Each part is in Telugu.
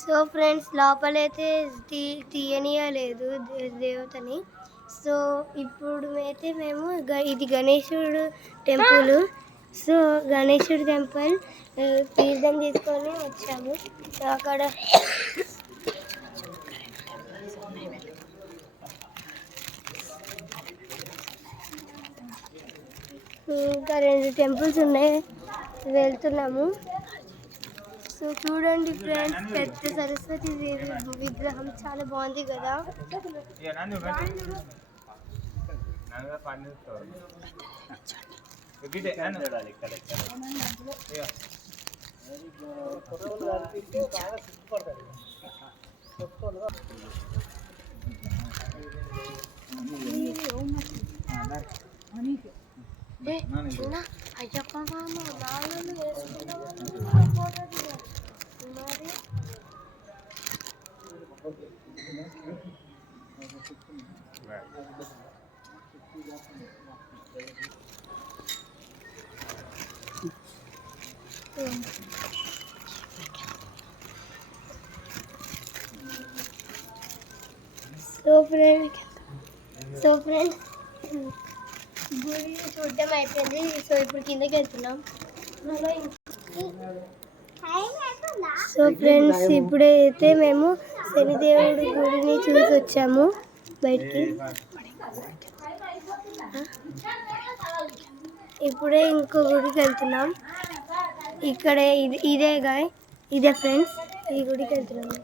సో ఫ్రెండ్స్ లోపలైతే తీయనీయలేదు దేవతని. సో ఇప్పుడు అయితే మేము ఇది గణేశుడు టెంపుల్. సో గణేశుడు టెంపుల్ తీర్థం తీసుకొని వచ్చాము. అక్కడ ఇంకా 2 టెంపుల్స్ ఉన్నాయి, వెళ్తున్నాము. సో చూడండి ఫ్రెండ్స్, పెద్ద సరస్వతి దేవి విగ్రహం చాలా బాగుంది కదా. అయ్యప్ప మామ నాలుగు వేసుకున్నాం మరి. సో ఫ్రెండ్స్ గుడి చూడటం అయిపోయింది. సో ఇప్పుడు కిందకి వెళ్తున్నాం. సో ఫ్రెండ్స్ ఇప్పుడైతే మేము శనిదేవుడి గుడిని చూసి వచ్చాము బయటికి. ఇప్పుడే ఇంకో గుడికి వెళ్తున్నాం. ఇక్కడే ఇదే ఫ్రెండ్స్, ఈ గుడికి వెళ్తున్నాము.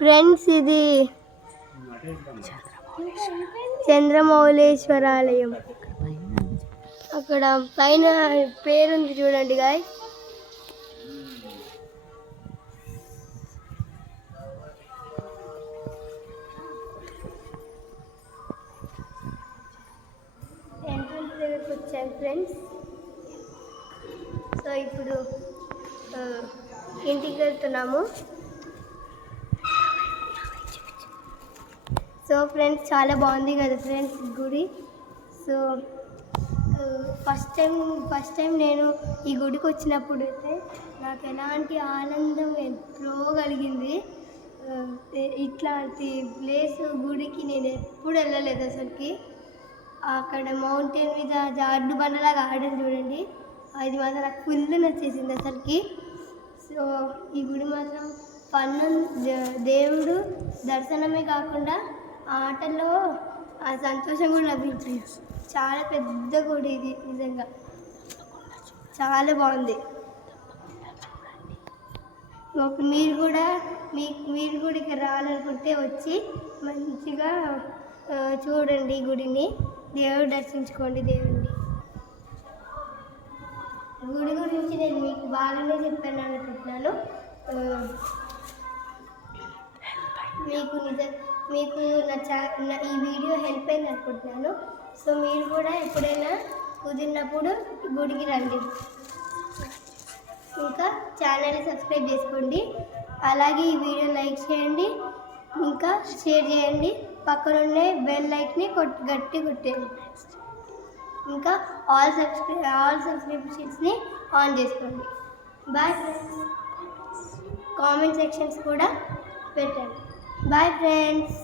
ఫ్రెండ్స్ ఇది చంద్రమౌళేశ్వర ఆలయం. అక్కడ పైన పేరుంది చూడండి గాయ్. ఎంట్రన్స్ దగ్గరకు వచ్చాను ఫ్రెండ్స్. సో ఇప్పుడు ఇంటికి వెళ్తున్నాము. సో ఫ్రెండ్స్ చాలా బాగుంది కదా ఫ్రెండ్స్ గుడి. సో ఫస్ట్ టైం నేను ఈ గుడికి వచ్చినప్పుడు అయితే నాకు ఎలాంటి ఆనందం ఎంతో కలిగింది. ఇట్లాంటి ప్లేస్ గుడికి నేను ఎప్పుడు వెళ్ళలేదు అసలుకి. అక్కడ మౌంటైన్ మీద జారుడు బండలాగా ఆడడం చూడండి, అది మాత్రం నాకు ఫుల్ నచ్చేసింది అసలుకి. సో ఈ గుడి మాత్రం దేవుడు దర్శనమే కాకుండా ఆ ఆటల్లో ఆ సంతోషం కూడా లభించింది. చాలా పెద్ద గుడి ఇది, నిజంగా చాలా బాగుంది. మీరు కూడా ఇక్కడ రావాలనుకుంటే వచ్చి మంచిగా చూడండి గుడిని, దేవుడు దర్శించుకోండి దేవుడిని. గుడి గురించి నేను మీకు బాగానే చెప్పాను అనుకుంటున్నాను. మీకు నా ఈ వీడియో హెల్ప్ అయింది అనుకుంటున్నాను. సో మీరు కూడా ఎప్పుడైనా కుదిరినప్పుడు గుడికి రండి. ఇంకా ఛానల్ని సబ్స్క్రైబ్ చేసుకోండి. అలాగే ఈ వీడియో లైక్ చేయండి, ఇంకా షేర్ చేయండి. పక్కనుండే బెల్ లైక్ని గట్టి కొట్టేయండి. ఇంకా ఆల్ సబ్స్క్రిప్షన్స్ని ఆన్ చేసుకోండి. బాయ్. కామెంట్ సెక్షన్స్ కూడా పెట్టండి. Bye friends.